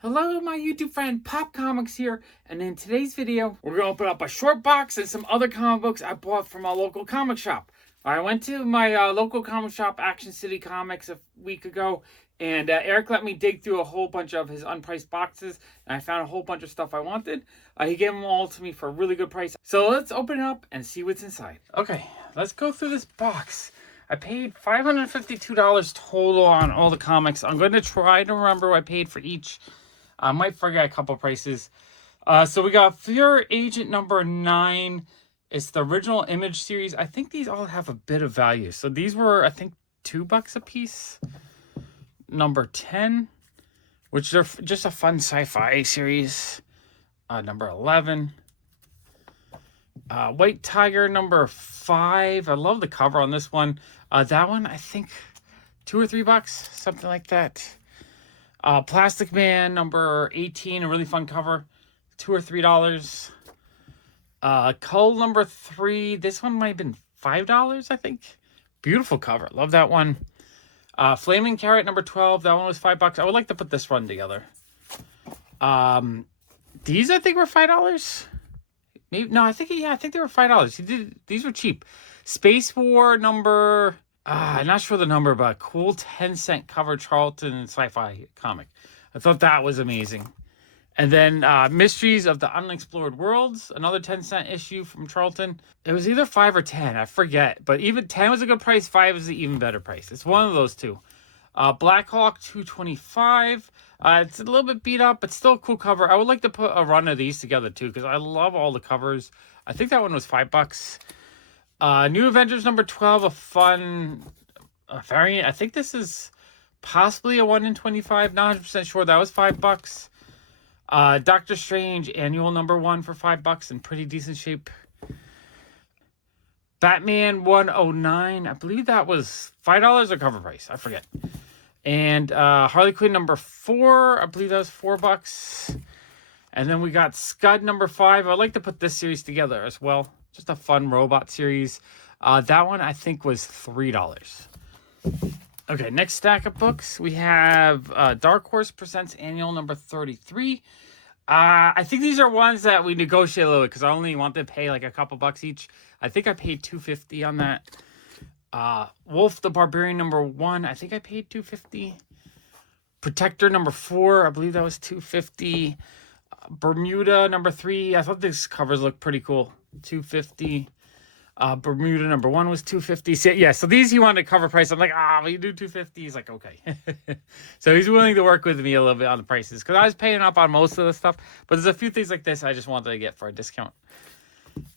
Hello, my YouTube friend, Pop Comics here, and in today's video, we're going to open up a short box and some other comic books I bought from a local comic shop. I went to my local comic shop, Action City Comics, a week ago, and Eric let me dig through a whole bunch of his unpriced boxes, and I found a whole bunch of stuff I wanted. He gave them all to me for a really good price. So let's open it up and see what's inside. Okay, let's go through this box. I paid $552 total on all the comics. I'm going to try to remember what I paid for each. I might forget a couple prices. So we got Fear Agent number 9. It's the original Image series. I think these all have a bit of value. So these were, I think, $2 a piece. Number 10, which are just a fun sci-fi series. Number 11. White Tiger number 5. I love the cover on this one. That one, I think, $2 or $3, something like that. Plastic Man number 18, a really fun cover, $2 or $3. Cull number 3, this one might have been $5, I think. Beautiful cover, love that one. Flaming Carrot number 12, that one was $5. I would like to put this run together. These I think were $5. Maybe no, I think they were $5. These were cheap. Space War number. I'm not sure the number, but a cool 10-cent cover Charlton sci-fi comic. I thought that was amazing. And then Mysteries of the Unexplored Worlds, another 10-cent issue from Charlton. It was either 5 or 10, I forget. But even 10 was a good price, 5 was the even better price. It's one of those two. Black Hawk $2.25. It's a little bit beat up, but still a cool cover. I would like to put a run of these together too, because I love all the covers. I think that one was $5. New Avengers number 12, a fun variant. I think this is possibly a 1 in 25. Not 100% sure. That was $5. Doctor Strange annual number 1 for $5 in pretty decent shape. Batman 109. I believe that was $5 or cover price. I forget. And Harley Quinn number 4. I believe that was $4. And then we got Scud number 5. I'd like to put this series together as well. Just a fun robot series. That one I think was $3. Okay, next stack of books. We have Dark Horse Presents Annual number 33. I think these are ones that we negotiate a little bit because I only want to pay like a couple bucks each. I think I paid $2.50 on that. Wolf the Barbarian number 1. I think I paid $2.50. Protector number 4. I believe that was $2.50. Bermuda number 3. I thought these covers looked pretty cool. $2.50. Bermuda number 1 was $2.50. So, yeah, so these he wanted a cover price. I'm like, will you do $2.50? He's like, okay. So he's willing to work with me a little bit on the prices because I was paying up on most of the stuff. But there's a few things like this I just wanted to get for a discount.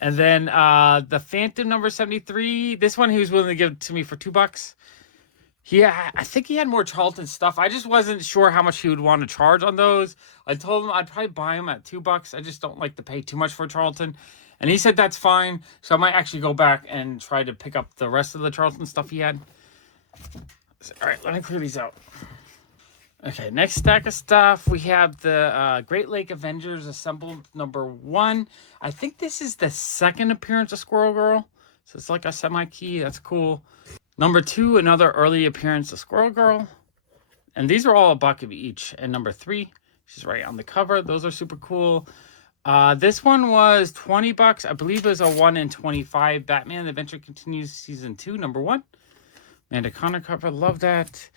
And then the Phantom number 73. This one he was willing to give to me for $2. I think he had more Charlton stuff. I just wasn't sure how much he would want to charge on those. I told him I'd probably buy them at $2. I just don't like to pay too much for Charlton. And he said that's fine. So I might actually go back and try to pick up the rest of the Charlton stuff he had. All right, let me clear these out. Okay, next stack of stuff. We have the Great Lake Avengers Assembled number 1. I think this is the second appearance of Squirrel Girl. So it's like a semi-key. That's cool. Number 2, another early appearance of Squirrel Girl. And these are all $1 each. And number 3, she's right on the cover. Those are super cool. This one was $20. I believe it was a 1 in 25. Batman The Adventure Continues Season 2, number 1. Amanda Connor cover. Love that.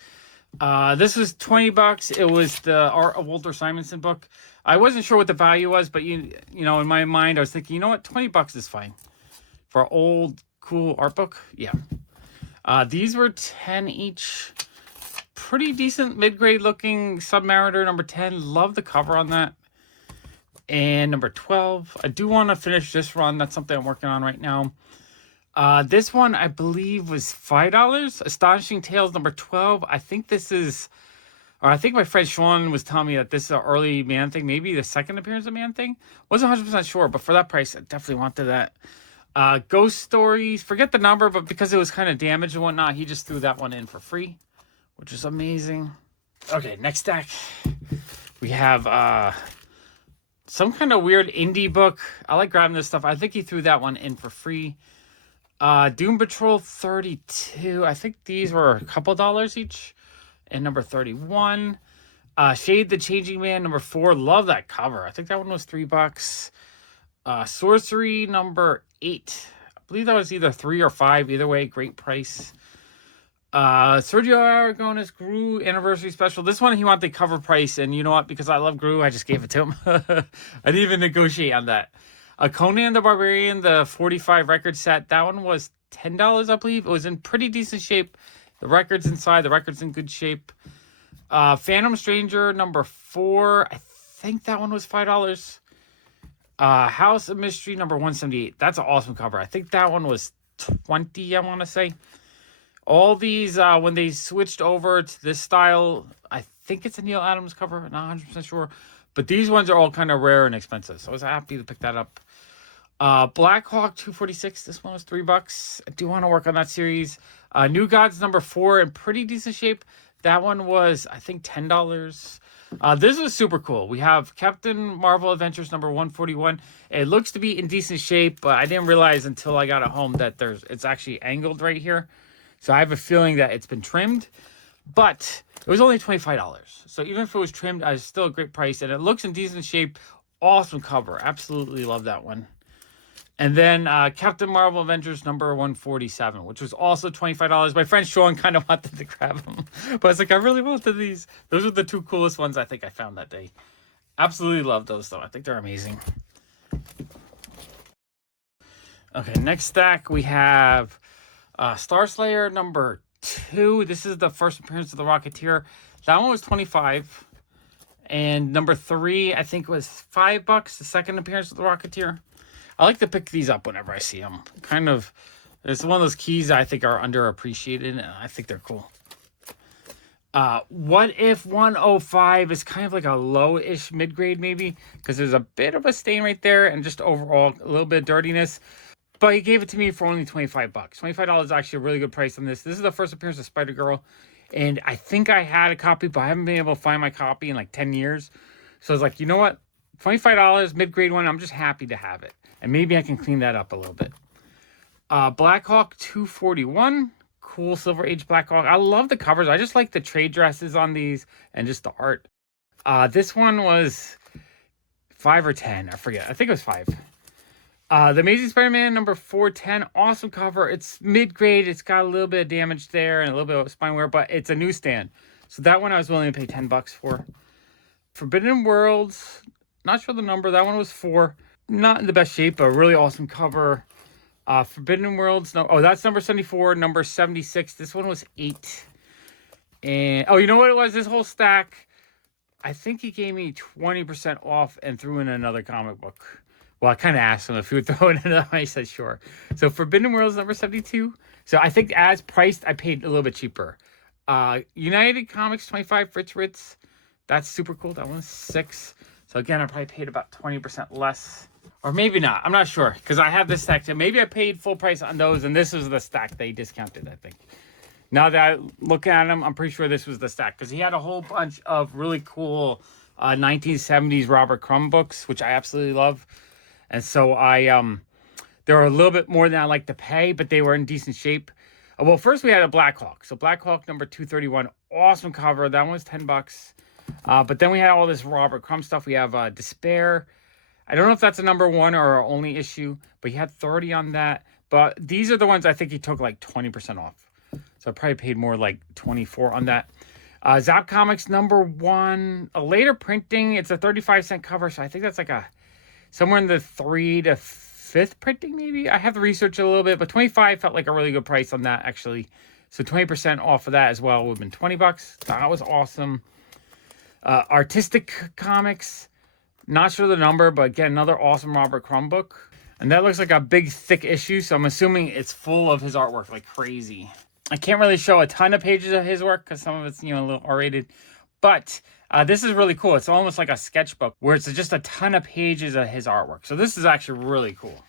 This was $20. It was the Art of Walter Simonson book. I wasn't sure what the value was, but you know, in my mind, I was thinking, you know what, $20 is fine for an old, cool art book. Yeah. These were 10 each. Pretty decent mid-grade looking Submariner number 10. Love the cover on that. And number 12. I do want to finish this run. That's something I'm working on right now. This one, I believe, was $5. Astonishing Tales number 12. I think this is... Or I think my friend Sean was telling me that this is an early Man-Thing. Maybe the second appearance of Man-Thing. Wasn't 100% sure, but for that price, I definitely wanted that. Ghost Stories. Forget the number, but because it was kind of damaged and whatnot, he just threw that one in for free, which is amazing. Okay, next stack. We have... some kind of weird indie book. I like grabbing this stuff. I think he threw that one in for free. Doom Patrol 32. I think these were a couple dollars each. And number 31. Shade the Changing Man number 4. Love that cover. I think that one was $3. Sorcery number 8. I believe that was either 3 or 5. Either way, great price. Sergio Aragonis Gru Anniversary Special. This one he wanted the cover price, and you know what? Because I love Gru, I just gave it to him. I didn't even negotiate on that. Conan the Barbarian, the 45 record set. That one was $10, I believe. It was in pretty decent shape. The record's inside. The record's in good shape. Phantom Stranger number 4. I think that one was $5. House of Mystery number 178. That's an awesome cover. I think that one was $20, I want to say. All these, when they switched over to this style, I think it's a Neil Adams cover, not 100% sure. But these ones are all kind of rare and expensive, so I was happy to pick that up. Black Hawk 246, this one was $3. I do want to work on that series. New Gods number 4 in pretty decent shape. That one was, I think, $10. This is super cool. We have Captain Marvel Adventures number 141. It looks to be in decent shape, but I didn't realize until I got it home that it's actually angled right here. So I have a feeling that it's been trimmed, but it was only $25. So even if it was trimmed, it's still a great price, and it looks in decent shape. Awesome cover. Absolutely love that one. And then Captain Marvel Avengers number 147, which was also $25. My friend Sean kind of wanted to grab them, but I was like, I really wanted these. Those are the 2 coolest ones I think I found that day. Absolutely love those, though. I think they're amazing. Okay, next stack we have Star Slayer number 2. This is the first appearance of the Rocketeer. That one was $25. And number 3, I think, was $5. The second appearance of the Rocketeer. I like to pick these up whenever I see them. Kind of, it's one of those keys I think are underappreciated, and I think they're cool. What If 105 is kind of like a low-ish mid-grade maybe, because there's a bit of a stain right there and just overall a little bit of dirtiness. But he gave it to me for only $25. $25 is actually a really good price on this. This is the first appearance of Spider-Girl, and I think I had a copy, but I haven't been able to find my copy in like 10 years. So I was like, you know what? $25, mid-grade one, I'm just happy to have it. And maybe I can clean that up a little bit. Black Hawk 241. Cool Silver Age Black Hawk. I love the covers. I just like the trade dresses on these and just the art. This one was 5 or 10. I forget. I think it was 5. The Amazing Spider-Man number 410. Awesome cover. It's mid-grade. It's got a little bit of damage there and a little bit of spine wear, but it's a newsstand. So that one I was willing to pay $10 for. Forbidden Worlds. Not sure the number. That one was 4. Not in the best shape, but a really awesome cover. Forbidden Worlds. No, that's number 74. Number 76. This one was 8. And you know what it was? This whole stack, I think he gave me 20% off and threw in another comic book. Well, I kind of asked him if he would throw in another one. He said sure. So Forbidden Worlds number 72. So I think as priced, I paid a little bit cheaper. United Comics 25 Fritz Ritz. That's super cool. That one's 6. So again, I probably paid about 20% less. Or maybe not. I'm not sure. Because I have this stack too. Maybe I paid full price on those. And this was the stack they discounted, I think. Now that I look at them, I'm pretty sure this was the stack. Because he had a whole bunch of really cool 1970s Robert Crumb books. Which I absolutely love. And so they were a little bit more than I like to pay. But they were in decent shape. Well, first we had a Black Hawk. So Black Hawk number 231. Awesome cover. That one was $10. But then we had all this Robert Crumb stuff. We have Despair. I don't know if that's a number 1 or our only issue, but he had 30 on that. But these are the ones I think he took like 20% off. So I probably paid more like 24 on that. Zap Comics number 1, a later printing. It's a 35-cent cover, so I think that's like somewhere in the 3 to 5th printing maybe. I have to research it a little bit, but 25 felt like a really good price on that actually. So 20% off of that as well would have been $20. That was awesome. Artistic Comics. Not sure the number, but again, another awesome Robert Crumb book. And that looks like a big, thick issue, so I'm assuming it's full of his artwork like crazy. I can't really show a ton of pages of his work because some of it's, a little R-rated. But this is really cool. It's almost like a sketchbook where it's just a ton of pages of his artwork. So this is actually really cool.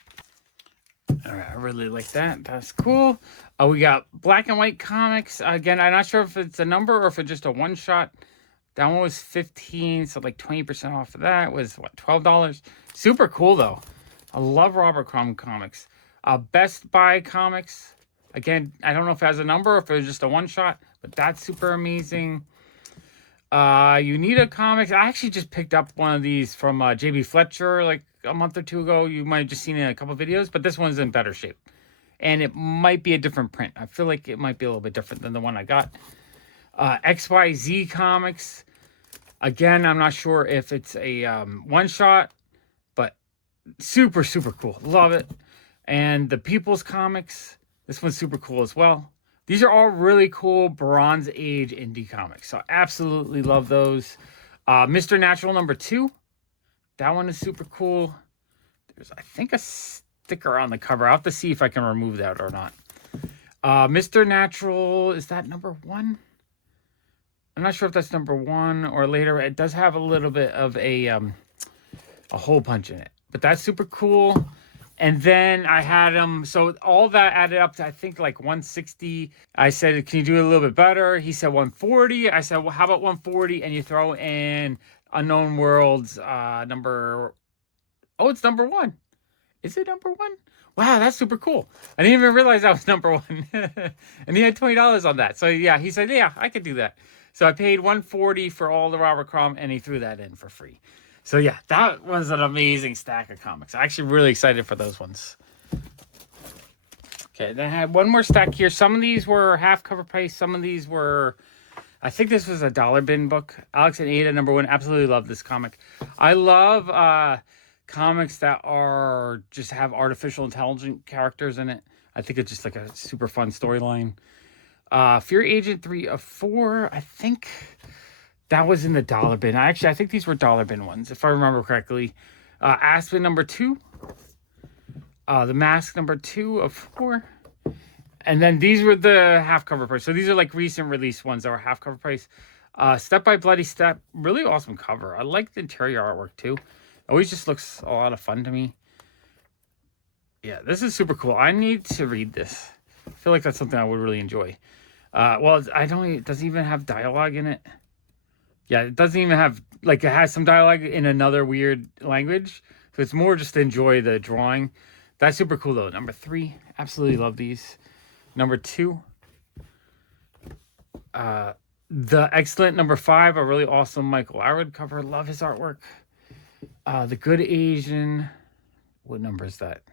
All right, I really like that. That's cool. We got Black and White Comics. Again, I'm not sure if it's a number or if it's just a one-shot. That one was 15, so like 20% off of that was, what, $12? Super cool, though. I love Robert Crumb comics. Best Buy Comics. Again, I don't know if it has a number or if it was just a one-shot, but that's super amazing. Unita Comics. I actually just picked up one of these from JB Fletcher like a month or two ago. You might have just seen it in a couple videos, but this one's in better shape. And it might be a different print. I feel like it might be a little bit different than the one I got. XYZ Comics. Again, I'm not sure if it's a one-shot, but super, super cool. Love it. And the People's Comics. This one's super cool as well. These are all really cool Bronze Age indie comics. So absolutely love those. Mr. Natural #2. That one is super cool. There's, I think, a sticker on the cover. I'll have to see if I can remove that or not. Mr. Natural, is that #1? I'm not sure if that's #1 or later. It does have a little bit of a hole punch in it. But that's super cool. And then I had him, so all that added up to, I think, like 160. I said, can you do it a little bit better? He said 140. I said, well, how about 140? And you throw in Unknown Worlds number... Oh, it's #1. Is it #1? Wow, that's super cool. I didn't even realize that was #1. And he had $20 on that. So, yeah, he said, yeah, I could do that. So I paid $140 for all the Robert Crumb, and he threw that in for free. So, yeah, that was an amazing stack of comics. I'm actually really excited for those ones. Okay, then I had one more stack here. Some of these were half cover price. Some of these were... I think this was a dollar bin book. Alex and Ada #1. Absolutely love this comic. I love comics that are just have artificial intelligent characters in it. I think it's just like a super fun storyline. Fear Agent 3 of 4. I think... that was in the dollar bin. I think these were dollar bin ones, if I remember correctly. Aspen #2. The Mask #2 of 4. And then these were the half cover price. So these are like recent release ones that were half cover price. Step by Bloody Step. Really awesome cover. I like the interior artwork too. It always just looks a lot of fun to me. Yeah, this is super cool. I need to read this. I feel like that's something I would really enjoy. Well, it doesn't even have dialogue in it. Yeah, it doesn't even have, like, it has some dialogue in another weird language. So it's more just to enjoy the drawing. That's super cool, though. #3, absolutely love these. #2, the excellent #5, a really awesome Michael Arwood cover. Love his artwork. The Good Asian, what number is that?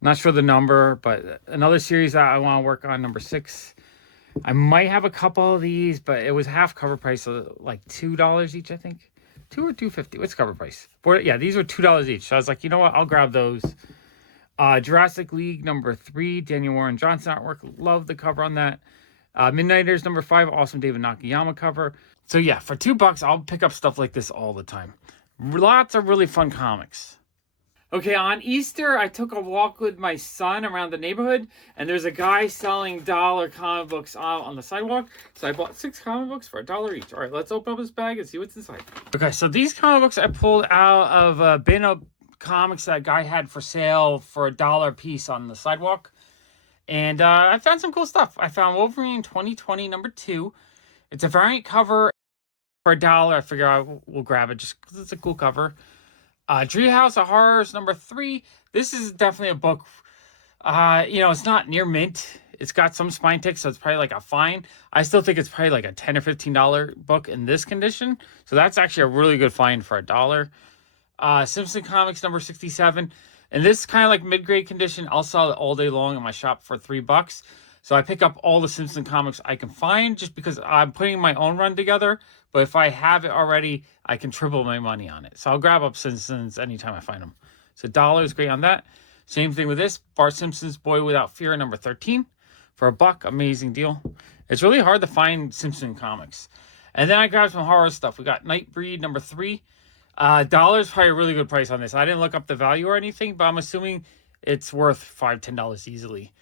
Not sure the number, but another series that I want to work on, #6. I might have a couple of these, but it was half cover price, so like $2 each, I think. $2 or $2.50. What's cover price? Yeah, these were $2 each. So I was like, you know what? I'll grab those. Jurassic League #3, Daniel Warren Johnson artwork. Love the cover on that. Midnighters #5, awesome David Nakayama cover. So yeah, for $2, I'll pick up stuff like this all the time. Lots of really fun comics. Okay, on Easter, I took a walk with my son around the neighborhood, and there's a guy selling dollar comic books out on the sidewalk. So I bought 6 comic books for $1 each. All right, let's open up this bag and see what's inside. Okay, so these comic books I pulled out of a bin of comics that guy had for sale for $1 a piece on the sidewalk. And I found some cool stuff. I found Wolverine 2020 #2. It's a variant cover for $1. I figure I will grab it just because it's a cool cover. Treehouse of Horrors #3. This is definitely a book. It's not near mint. It's got some spine ticks, so it's probably like a fine. I still think it's probably like a $10 or $15 book in this condition. So that's actually a really good find for $1. Simpson Comics #67. And this kind of like mid-grade condition. I'll sell it all day long in my shop for $3. So I pick up all the Simpson comics I can find just because I'm putting my own run together. But if I have it already, I can triple my money on it. So I'll grab up Simpsons anytime I find them. So $1 is great on that. Same thing with this. Bart Simpson's Boy Without Fear #13 for $1. Amazing deal. It's really hard to find Simpson comics. And then I grabbed some horror stuff. We got Nightbreed #3. $1 is probably a really good price on this. I didn't look up the value or anything, but I'm assuming it's worth $5, $10 easily.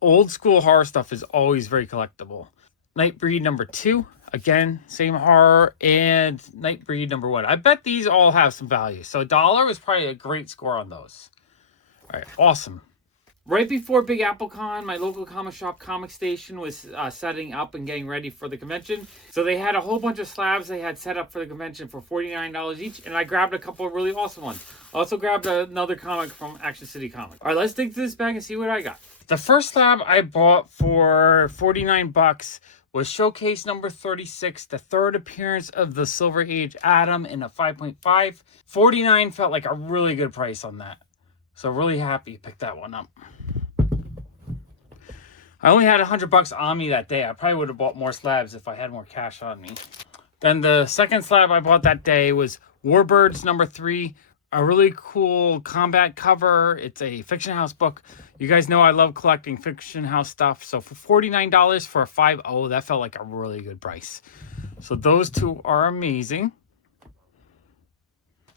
Old school horror stuff is always very collectible. Nightbreed #2. Again, same horror. And Nightbreed #1. I bet these all have some value. So $1 is probably a great score on those. All right, awesome. Right before Big Apple Con, my local comic shop, Comic Station, was setting up and getting ready for the convention. So they had a whole bunch of slabs they had set up for the convention for $49 each, and I grabbed a couple of really awesome ones. I also grabbed another comic from Action City Comics. All right, let's dig through this bag and see what I got. The first slab I bought for $49 was Showcase number 36, the third appearance of the Silver Age Atom in a 5.5. $49 felt like a really good price on that. So really happy to pick that one up. I only had $100 on me that day. I probably would have bought more slabs if I had more cash on me. Then the second slab I bought that day was Warbirds number 3. A really cool combat cover. It's a Fiction House book. You guys know I love collecting Fiction House stuff. So for $49 for a 5.0, that felt like a really good price. So those two are amazing.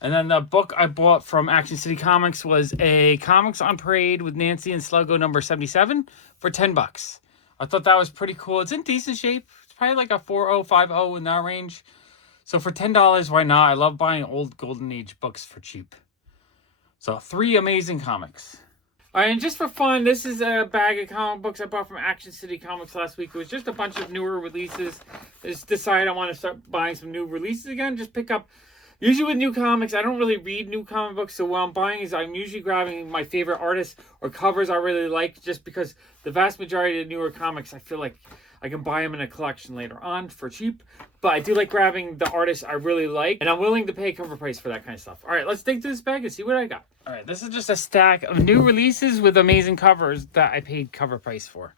And then the book I bought from Action City Comics was a Comics on Parade with Nancy and Sluggo number 77 for $10. I thought that was pretty cool. It's in decent shape. It's probably like a 4.0, 5.0 in that range. So for $10, why not? I love buying old Golden Age books for cheap. So 3 amazing comics. All right, and just for fun, this is a bag of comic books I bought from Action City Comics last week. It was just a bunch of newer releases. I just decided I want to start buying some new releases again. Just pick up. Usually with new comics, I don't really read new comic books, so what I'm buying is I'm usually grabbing my favorite artists or covers I really like, just because the vast majority of the newer comics, I feel like I can buy them in a collection later on for cheap. But I do like grabbing the artists I really like, and I'm willing to pay cover price for that kind of stuff. All right, let's dig through this bag and see what I got. All right, this is just a stack of new releases with amazing covers that I paid cover price for.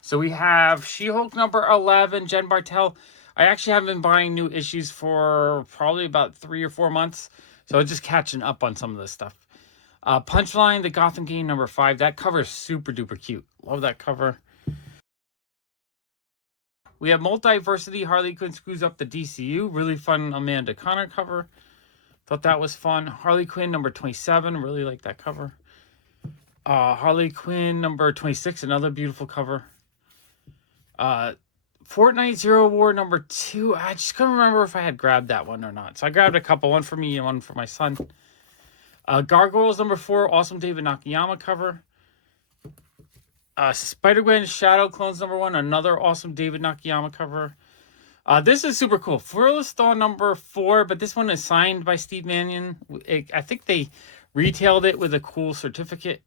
So we have She-Hulk number 11, Jen Bartel. I actually haven't been buying new issues for probably about 3 or 4 months. So I'm just catching up on some of this stuff. Punchline, the Gotham Game number 5. That cover is super duper cute. Love that cover. We have Multiversity, Harley Quinn Screws Up the DCU. Really fun Amanda Connor cover. Thought that was fun. Harley Quinn number 27. Really like that cover. Harley Quinn number 26. Another beautiful cover. Fortnite Zero War number 2. I just couldn't remember if I had grabbed that one or not. So I grabbed a couple. One for me and one for my son. Gargoyles number 4. Awesome David Nakayama cover. Spider-Gwen Shadow Clones number 1. Another awesome David Nakayama cover. This is super cool. Fearless Dawn number 4. But this one is signed by Steve Mannion. I think they retailed it with a cool certificate.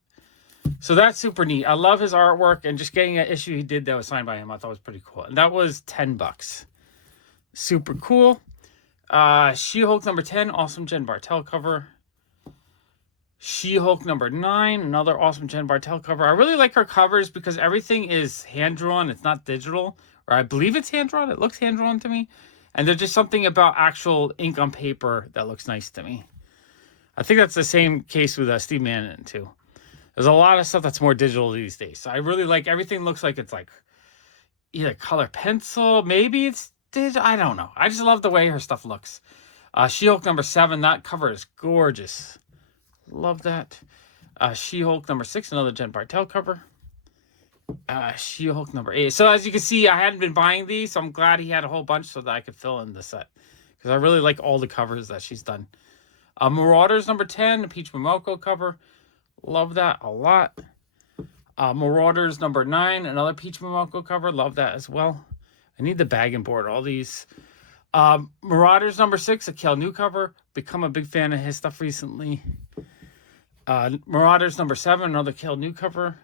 So that's super neat. I love his artwork, and just getting an issue he did that was signed by him, I thought was pretty cool. And that was $10. Super cool. She-Hulk number 10, awesome Jen Bartel cover. She-Hulk number 9, another awesome Jen Bartel cover. I really like her covers because everything is hand-drawn. It's not digital, or I believe it's hand-drawn. It looks hand-drawn to me. And there's just something about actual ink on paper that looks nice to me. I think that's the same case with Steve Mannion, too. There's a lot of stuff that's more digital these days. So I really like everything looks like it's like either color pencil. Maybe it's digital. I don't know. I just love the way her stuff looks. She-Hulk number 7. That cover is gorgeous. Love that. She-Hulk number 6. Another Jen Bartel cover. She-Hulk number 8. So as you can see, I hadn't been buying these. So I'm glad he had a whole bunch so that I could fill in the set. Because I really like all the covers that she's done. Marauders number 10. Peach Momoko cover. Love that a lot. Marauders number 9. Another Peach Momoko cover. Love that as well. I need the bag and board. All these. Marauders number 6. A Kel New cover. Become a big fan of his stuff recently. Marauders number 7. Another Kel New cover.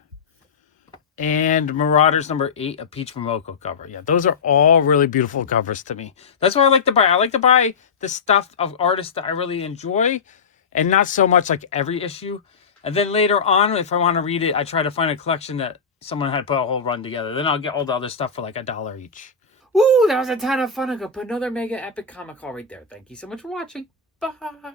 And Marauders number 8. A Peach Momoko cover. Yeah, those are all really beautiful covers to me. That's what I like to buy. I like to buy the stuff of artists that I really enjoy. And not so much like every issue. And then later on, if I want to read it, I try to find a collection that someone had put a whole run together. Then I'll get all the other stuff for like $1 each. Woo, that was a ton of fun. I'm going to put another mega epic comic haul right there. Thank you so much for watching. Bye.